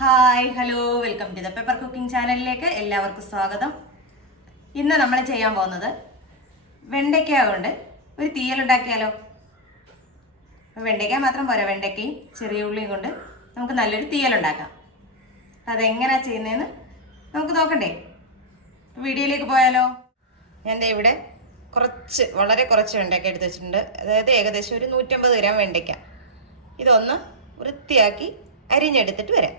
Hi hello welcome to the paper cooking ചാനലിലേക്ക് എല്ലാവർക്കും സ്വാഗതം. ഇന്ന് നമ്മൾ ചെയ്യാൻ പോകുന്നത് വെണ്ടയ്ക്ക കൊണ്ട് ഒരു തീയലുണ്ടാക്കിയാലോ? വെണ്ടയ്ക്ക മാത്രം പോരാ വെണ്ടയ്ക്കയും ചെറിയ ഉള്ളിയും കൊണ്ട് നമുക്ക് നല്ലൊരു തീയലുണ്ടാക്കാം. അപ്പം അതെങ്ങനെയാണ് ചെയ്യുന്നതെന്ന് നമുക്ക് നോക്കണ്ടേ? വീഡിയോയിലേക്ക് പോയാലോ? ഞാൻ ഇവിടെ കുറച്ച് വളരെ കുറച്ച് വെണ്ടയ്ക്ക എടുത്ത് വെച്ചിട്ടുണ്ട്. അതായത് ഏകദേശം ഒരു നൂറ്റമ്പത് ഗ്രാം വെണ്ടയ്ക്ക. ഇതൊന്ന് വൃത്തിയാക്കി അരിഞ്ഞെടുത്തിട്ട് വരാം.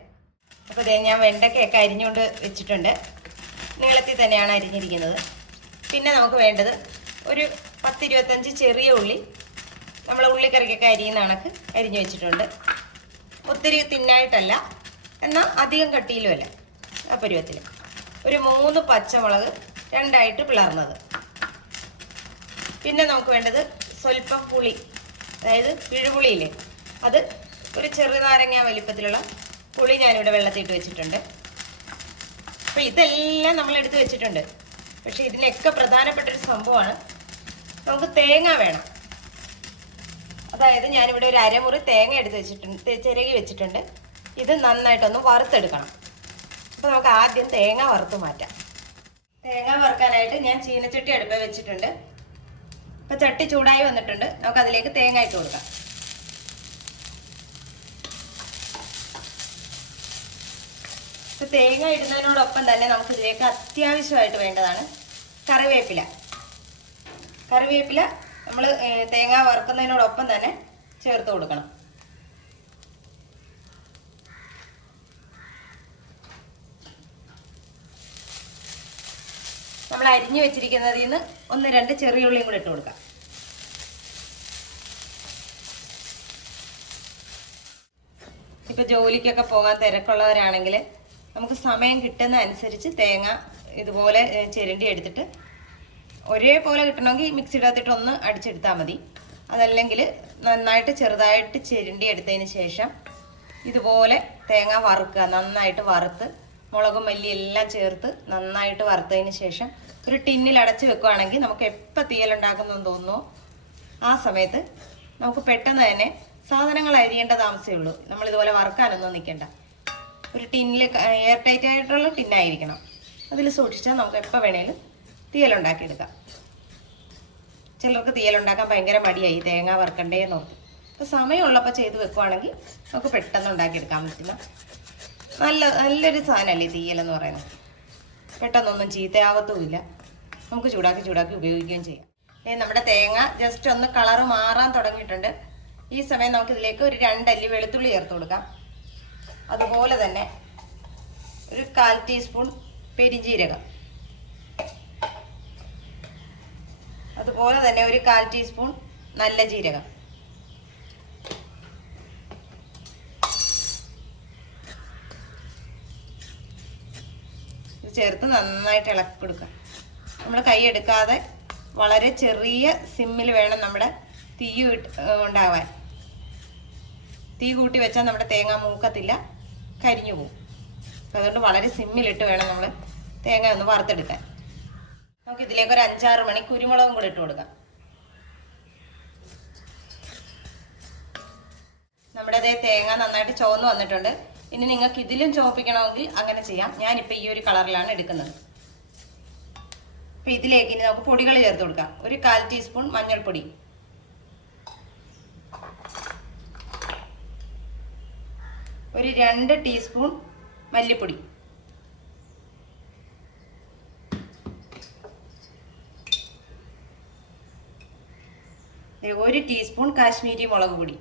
അപ്പോൾ ഇതേ ഞാൻ വെണ്ടക്കയൊക്കെ അരിഞ്ഞുകൊണ്ട് വെച്ചിട്ടുണ്ട്. നീളത്തിൽ തന്നെയാണ് അരിഞ്ഞിരിക്കുന്നത്. പിന്നെ നമുക്ക് വേണ്ടത് ഒരു പത്തിരുപത്തഞ്ച് ചെറിയ ഉള്ളി. നമ്മൾ ഉള്ളിക്കറിക്കൊക്കെ അരിയുന്ന കണക്ക് അരിഞ്ഞു വെച്ചിട്ടുണ്ട്. ഒത്തിരി തിന്നായിട്ടല്ല എന്നാൽ അധികം കട്ടിയിലുമല്ല ആ പരുവത്തിൽ ഒരു മൂന്ന് പച്ചമുളക് രണ്ടായിട്ട് പിളർന്നത്. പിന്നെ നമുക്ക് വേണ്ടത് സ്വല്പം പുളി അതായത് പിഴുപുളിയില്ലേ അത് ഒരു ചെറുനാരങ്ങ വലിപ്പത്തിലുള്ള പുളി ഞാനിവിടെ വെള്ളത്തിട്ട് വെച്ചിട്ടുണ്ട്. അപ്പോൾ ഇതെല്ലാം നമ്മൾ എടുത്ത് വെച്ചിട്ടുണ്ട്. പക്ഷേ ഇതിലൊക്കെ പ്രധാനപ്പെട്ട ഒരു സംഭവമാണ്. നമുക്ക് തേങ്ങ വേണം. അതായത് ഞാനിവിടെ ഒരു അരമുറി തേങ്ങ എടുത്ത് വെച്ചിട്ടുണ്ട് ചിരകി വെച്ചിട്ടുണ്ട്. ഇത് നന്നായിട്ടൊന്ന് വറുത്തെടുക്കണം. അപ്പോൾ നമുക്ക് ആദ്യം തേങ്ങ വറുത്ത് മാറ്റാം. തേങ്ങ വറുക്കാനായിട്ട് ഞാൻ ചീനച്ചട്ടി അടുപ്പ് വെച്ചിട്ടുണ്ട്. ഇപ്പൊ ചട്ടി ചൂടായി വന്നിട്ടുണ്ട്. നമുക്ക് അതിലേക്ക് തേങ്ങ ഇട്ട് കൊടുക്കാം. തേങ്ങ ഇടുന്നതിനോടൊപ്പം തന്നെ നമുക്ക് ഇതിലേക്ക് അത്യാവശ്യമായിട്ട് വേണ്ടതാണ് കറിവേപ്പില. കറിവേപ്പില നമ്മൾ തേങ്ങ വറുക്കുന്നതിനോടൊപ്പം തന്നെ ചേർത്ത് കൊടുക്കണം. നമ്മൾ അരിഞ്ഞു വെച്ചിരിക്കുന്നതിൽ നിന്ന് ഒന്ന് രണ്ട് ചെറിയ ഉള്ളിയും കൂടി ഇട്ട് കൊടുക്കാം. ഇപ്പൊ ജോലിക്കൊക്കെ പോകാൻ തിരക്കുള്ളവരാണെങ്കിൽ നമുക്ക് സമയം കിട്ടുന്ന അനുസരിച്ച് തേങ്ങ ഇതുപോലെ ചെരണ്ടി എടുത്തിട്ട് ഒരേപോലെ കിട്ടണമെങ്കിൽ മിക്സിയിടത്തിട്ട് ഒന്ന് അടിച്ചെടുത്താൽ മതി. അതല്ലെങ്കിൽ നന്നായിട്ട് ചെറുതായിട്ട് ചിരണ്ടി എടുത്തതിന് ശേഷം ഇതുപോലെ തേങ്ങ വറുക്കുക. നന്നായിട്ട് വറുത്ത് മുളകും മല്ലി എല്ലാം ചേർത്ത് നന്നായിട്ട് വറുത്തതിന് ശേഷം ഒരു ടിന്നിൽ അടച്ച് വെക്കുകയാണെങ്കിൽ നമുക്ക് എപ്പോൾ തീയലുണ്ടാക്കുന്നെന്ന് തോന്നുന്നു? ആ സമയത്ത് നമുക്ക് പെട്ടെന്ന് തന്നെ സാധനങ്ങൾ അരിയേണ്ട താമസമേ ഉള്ളൂ. നമ്മളിതുപോലെ വറുക്കാനൊന്നും നിൽക്കണ്ട. ഒരു ടിന്നിൽ എയർ ടൈറ്റ് ആയിട്ടുള്ള ടിന്നായിരിക്കണം. അതിൽ സൂക്ഷിച്ചാൽ നമുക്ക് എപ്പോൾ വേണേലും തീയലുണ്ടാക്കിയെടുക്കാം. ചിലർക്ക് തീയലുണ്ടാക്കാൻ ഭയങ്കര മടിയായി തേങ്ങ വറുക്കണ്ടേ നോക്കി അപ്പോൾ സമയമുള്ളപ്പോൾ ചെയ്ത് വെക്കുവാണെങ്കിൽ നമുക്ക് പെട്ടെന്ന് ഉണ്ടാക്കിയെടുക്കാൻ പറ്റില്ല നല്ല നല്ലൊരു സാധനമല്ലേ തീയലെന്ന് പറയുന്നത്. പെട്ടെന്നൊന്നും ചീത്തയാവത്തുമില്ല. നമുക്ക് ചൂടാക്കി ചൂടാക്കി ഉപയോഗിക്കുകയും ചെയ്യാം. നമ്മുടെ തേങ്ങ ജസ്റ്റ് ഒന്ന് കളറ് മാറാൻ തുടങ്ങിയിട്ടുണ്ട്. ഈ സമയം നമുക്കിതിലേക്ക് ഒരു രണ്ടല്ലി വെളുത്തുള്ളി ചേർത്ത് കൊടുക്കാം. അതുപോലെ തന്നെ ഒരു കാൽ ടീസ്പൂൺ പെരിഞ്ജീരകം. അതുപോലെ തന്നെ ഒരു കാൽ ടീസ്പൂൺ നല്ല ജീരകം. ചേർത്ത് നന്നായിട്ട് ഇളക്കി കൊടുക്കുക. നമ്മൾ കൈ എടുക്കാതെ വളരെ ചെറിയ സിമ്മിൽ വേണം നമ്മുടെ തീ ഉണ്ടാവാൻ. തീ കൂട്ടി വെച്ചാൽ നമ്മുടെ തേങ്ങ മൂക്കത്തില്ല. കരിഞ്ഞു പോകും അതുകൊണ്ട് വളരെ സിമ്മിലിട്ട് വേണം നമ്മൾ തേങ്ങ ഒന്ന് വറുത്തെടുക്കാൻ. നമുക്ക് ഇതിലേക്ക് ഒരു അഞ്ചാറ് മണി കുരുമുളകും കൂടി ഇട്ട് കൊടുക്കാം. നമ്മുടെ അതേ തേങ്ങ നന്നായിട്ട് ചുവന്ന് വന്നിട്ടുണ്ട്. ഇനി നിങ്ങൾക്ക് ഇതിലും ചുവപ്പിക്കണമെങ്കിൽ അങ്ങനെ ചെയ്യാം. ഞാനിപ്പോൾ ഈ ഒരു കളറിലാണ് എടുക്കുന്നത്. അപ്പോൾ ഇതിലേക്ക് ഇനി നമുക്ക് പൊടികൾ ചേർത്ത് കൊടുക്കാം. ഒരു കാൽ ടീസ്പൂൺ മഞ്ഞൾപ്പൊടി. ഒരു രണ്ട് ടീസ്പൂൺ മല്ലിപ്പൊടി. ഒരു ടീസ്പൂൺ കാശ്മീരി മുളക് പൊടി.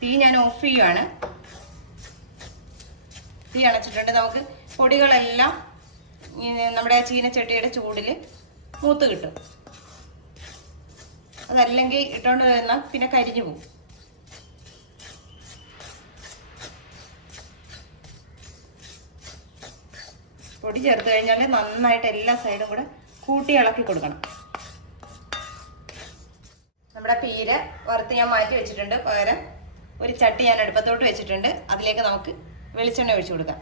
തീ ഞാൻ ഓഫ് ചെയ്യുവാണ്. തീ അണച്ചിട്ടുണ്ട്. നമുക്ക് പൊടികളെല്ലാം നമ്മുടെ ചീനച്ചട്ടിയുടെ ചൂടിൽ മൂത്ത് കിട്ടും. അതല്ലെങ്കിൽ ഇട്ടുകൊണ്ട് വരുന്ന പിന്നെ കരിഞ്ഞു പോകും. പൊടി ചേർത്ത് കഴിഞ്ഞാൽ നന്നായിട്ട് എല്ലാ സൈഡും കൂടെ കൂട്ടി ഇളക്കി കൊടുക്കണം. നമ്മുടെ പീര വറുത്ത് ഞാൻ മാറ്റി വെച്ചിട്ടുണ്ട്. പകരം ഒരു ചട്ടി ഞാൻ അടുപ്പത്തോട്ട് വെച്ചിട്ടുണ്ട്. അതിലേക്ക് നമുക്ക് വെളിച്ചെണ്ണ ഒഴിച്ചു കൊടുക്കാം.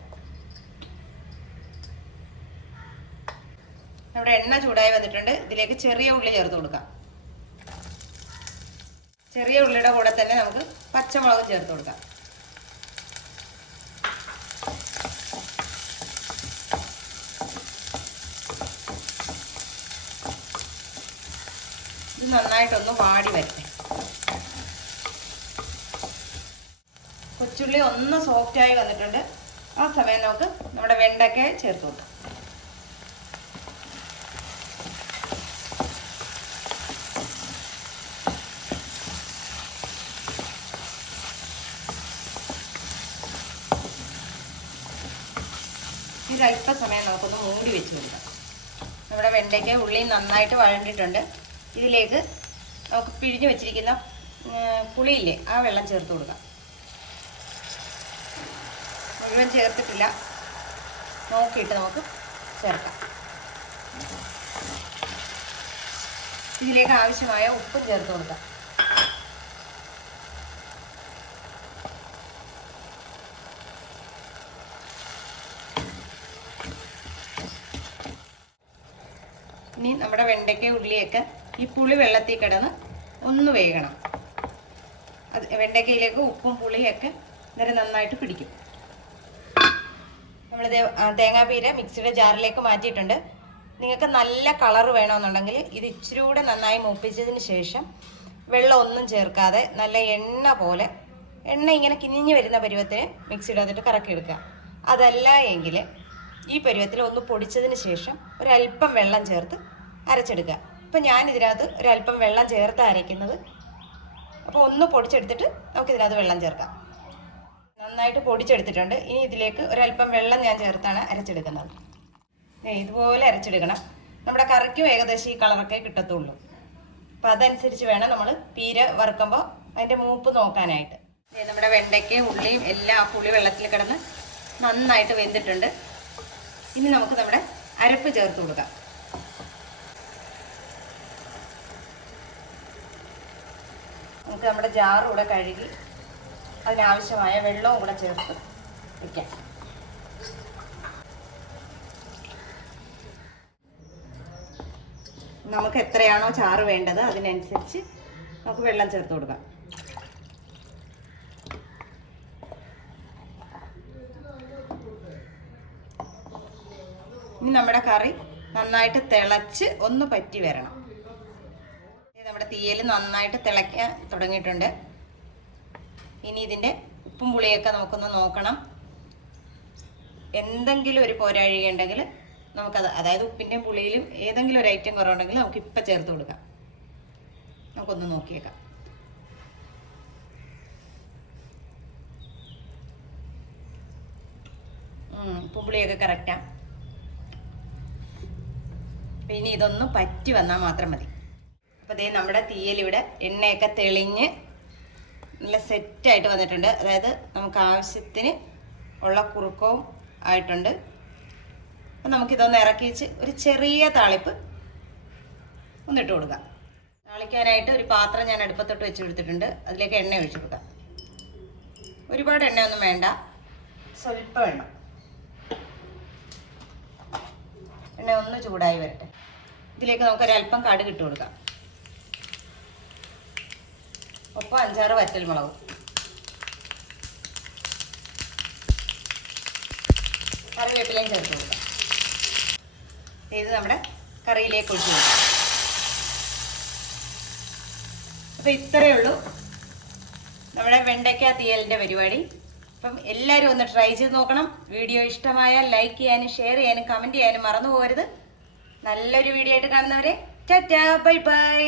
നമ്മുടെ എണ്ണ ചൂടായി വന്നിട്ടുണ്ട്. ഇതിലേക്ക് ചെറിയ ഉള്ളി ചേർത്ത് കൊടുക്കാം. ചെറിയ ഉള്ളിയുടെ കൂടെ തന്നെ നമുക്ക് പച്ചമുളകും ചേർത്ത് കൊടുക്കാം. ഇത് നന്നായിട്ടൊന്ന് വാടി വരട്ടെ. കൊച്ചുള്ളി ഒന്ന് സോഫ്റ്റ് ആയി വന്നിട്ടുണ്ട്. ആ സമയം നമുക്ക് നമ്മുടെ വെണ്ടയ്ക്ക ചേർത്ത് കൊടുക്കാം. ഇതൽപ്പ സമയം നമുക്കൊന്ന് മൂടി വെച്ച് കൊടുക്കാം. നമ്മുടെ വെണ്ടയ്ക്ക ഉള്ളി നന്നായിട്ട് വഴണ്ടിട്ടുണ്ട് ഇതിലേക്ക് നമുക്ക് പിഴിഞ്ഞ് വെച്ചിരിക്കുന്ന പുളിയില്ലേ ആ വെള്ളം ചേർത്ത് കൊടുക്കാം. മുഴുവൻ ചേർത്തിട്ടില്ല. നോക്കിയിട്ട് നമുക്ക് ചേർക്കാം. ഇതിലേക്ക് ആവശ്യമായ ഉപ്പും ചേർത്ത് കൊടുക്കാം. ഇനി നമ്മുടെ വെണ്ടയ്ക്ക ഉള്ളിയൊക്കെ ഈ പുളി വെള്ളത്തിൽ കിടന്ന് ഒന്ന് വേകണം. അത് വെണ്ടയ്ക്കയിലേക്ക് ഉപ്പും പുളിയൊക്കെ ഇന്നലെ നന്നായിട്ട് പിടിക്കും. നമ്മൾ തേങ്ങാപ്പീര മിക്സിയുടെ ജാറിലേക്ക് മാറ്റിയിട്ടുണ്ട്. നിങ്ങൾക്ക് നല്ല കളർ വേണമെന്നുണ്ടെങ്കിൽ ഇത് ഇച്ചിരി കൂടെ നന്നായി മൂപ്പിച്ചതിന് ശേഷം വെള്ളം ഒന്നും ചേർക്കാതെ നല്ല എണ്ണ പോലെ എണ്ണ ഇങ്ങനെ കിഞ്ഞു വരുന്ന പരുവത്തിന് മിക്സിയുടെ അതിട്ട് കറക്കിയെടുക്കുക അതല്ല എങ്കിൽ ഈ പരുവത്തിൽ ഒന്ന് പൊടിച്ചതിന് ശേഷം ഒരല്പം വെള്ളം ചേർത്ത് അരച്ചെടുക്കുക. ഇപ്പം ഞാൻ ഇതിനകത്ത് ഒരല്പം വെള്ളം ചേർത്ത് അരയ്ക്കുന്നത്. അപ്പോൾ ഒന്ന് പൊടിച്ചെടുത്തിട്ട് നമുക്ക് ഇതിനകത്ത് വെള്ളം ചേർക്കാം. നന്നായിട്ട് പൊടിച്ചെടുത്തിട്ടുണ്ട്. ഇനി ഇതിലേക്ക് ഒരല്പം വെള്ളം ഞാൻ ചേർത്താണ് അരച്ചെടുക്കുന്നത്. ഇതുപോലെ അരച്ചെടുക്കണം. നമ്മുടെ കറിക്കും ഏകദേശം ഈ കളറൊക്കെ കിട്ടത്തുള്ളൂ. അപ്പം അതനുസരിച്ച് വേണം നമ്മൾ പീര വറുക്കുമ്പോൾ അതിന്റെ മൂപ്പ് നോക്കാനായിട്ട്. നമ്മുടെ വെണ്ടയ്ക്കയും ഉള്ളിയും എല്ലാം പുളി വെള്ളത്തിൽ കിടന്ന് നന്നായിട്ട് വെന്തിട്ടുണ്ട്. ഇനി നമുക്ക് നമ്മുടെ അരപ്പ് ചേർത്ത് കൊടുക്കാം. നമുക്ക് നമ്മുടെ ജാറും കൂടെ കഴുകി അതിനാവശ്യമായ വെള്ളവും കൂടെ ചേർത്ത് വയ്ക്കാം നമുക്ക് എത്രയാണോ ചാറ് വേണ്ടത് അതിനനുസരിച്ച് നമുക്ക് വെള്ളം ചേർത്ത് കൊടുക്കാം. ഇനി നമ്മുടെ കറി നന്നായിട്ട് തിളച്ച് ഒന്ന് പറ്റി വരണം. തീയൽ നന്നായിട്ട് തിളയ്ക്കാൻ തുടങ്ങിയിട്ടുണ്ട്. ഇനി ഇതിന്റെ ഉപ്പും പുളിയൊക്കെ നമുക്കൊന്ന് നോക്കണം. എന്തെങ്കിലും ഒരു പോരാഴികയുണ്ടെങ്കിൽ നമുക്കത് അതായത് ഉപ്പിന്റെയും പുളിയിലും ഏതെങ്കിലും ഒരു ഐറ്റം കുറവുണ്ടെങ്കിൽ നമുക്ക് ഇപ്പം ചേർത്ത് കൊടുക്കാം. നമുക്കൊന്ന് നോക്കിയേക്കാം. ഉപ്പും പുളിയൊക്കെ കറക്റ്റാണ് ഇനി ഇതൊന്ന് പറ്റി വന്നാൽ മാത്രം മതി. അപ്പോൾ ദേ നമ്മുടെ തീയൽ ഇവിടെ എണ്ണയൊക്കെ തെളിഞ്ഞ് നല്ല സെറ്റായിട്ട് വന്നിട്ടുണ്ട്. അതായത് നമുക്ക് ആവശ്യത്തിന് ഉള്ള കുറുക്കവും ആയിട്ടുണ്ട്. അപ്പം നമുക്കിതൊന്ന് ഇറക്കി വെച്ച് ഒരു ചെറിയ താളിപ്പ് ഒന്നിട്ട് കൊടുക്കാം. താളിക്കാനായിട്ട് ഒരു പാത്രം ഞാൻ അടുപ്പത്തൊട്ട് വെച്ച് കൊടുത്തിട്ടുണ്ട്. അതിലേക്ക് എണ്ണ ഒഴിച്ചു കൊടുക്കാം. ഒരുപാട് എണ്ണയൊന്നും വേണ്ട. സ്വല്പം എണ്ണ. എണ്ണ ഒന്ന് ചൂടായി വരട്ടെ. ഇതിലേക്ക് നമുക്ക് ഒരല്പം കടുക് കൊടുക്കാം. ഒപ്പം അഞ്ചാറ് വറ്റൽ മുളകും. കറിവേപ്പിലയും ചേർത്ത് കൊടുക്കാം. ഇത് നമ്മുടെ കറിയിലേക്ക് ഒഴിച്ച് കൊടുക്കാം. അപ്പോൾ ഇത്രയേ ഉള്ളൂ. നമ്മുടെ വെണ്ടയ്ക്ക തീയലിന്റെ പരിപാടി. അപ്പം എല്ലാവരും ഒന്ന് ട്രൈ ചെയ്ത് നോക്കണം. വീഡിയോ ഇഷ്ടമായാൽ ലൈക്ക് ചെയ്യാനും ഷെയർ ചെയ്യാനും കമന്റ് ചെയ്യാനും മറന്നു പോകരുത്. നല്ലൊരു വീഡിയോ ആയിട്ട് കാണുന്നവരെ ടാറ്റാ ബൈ ബൈ.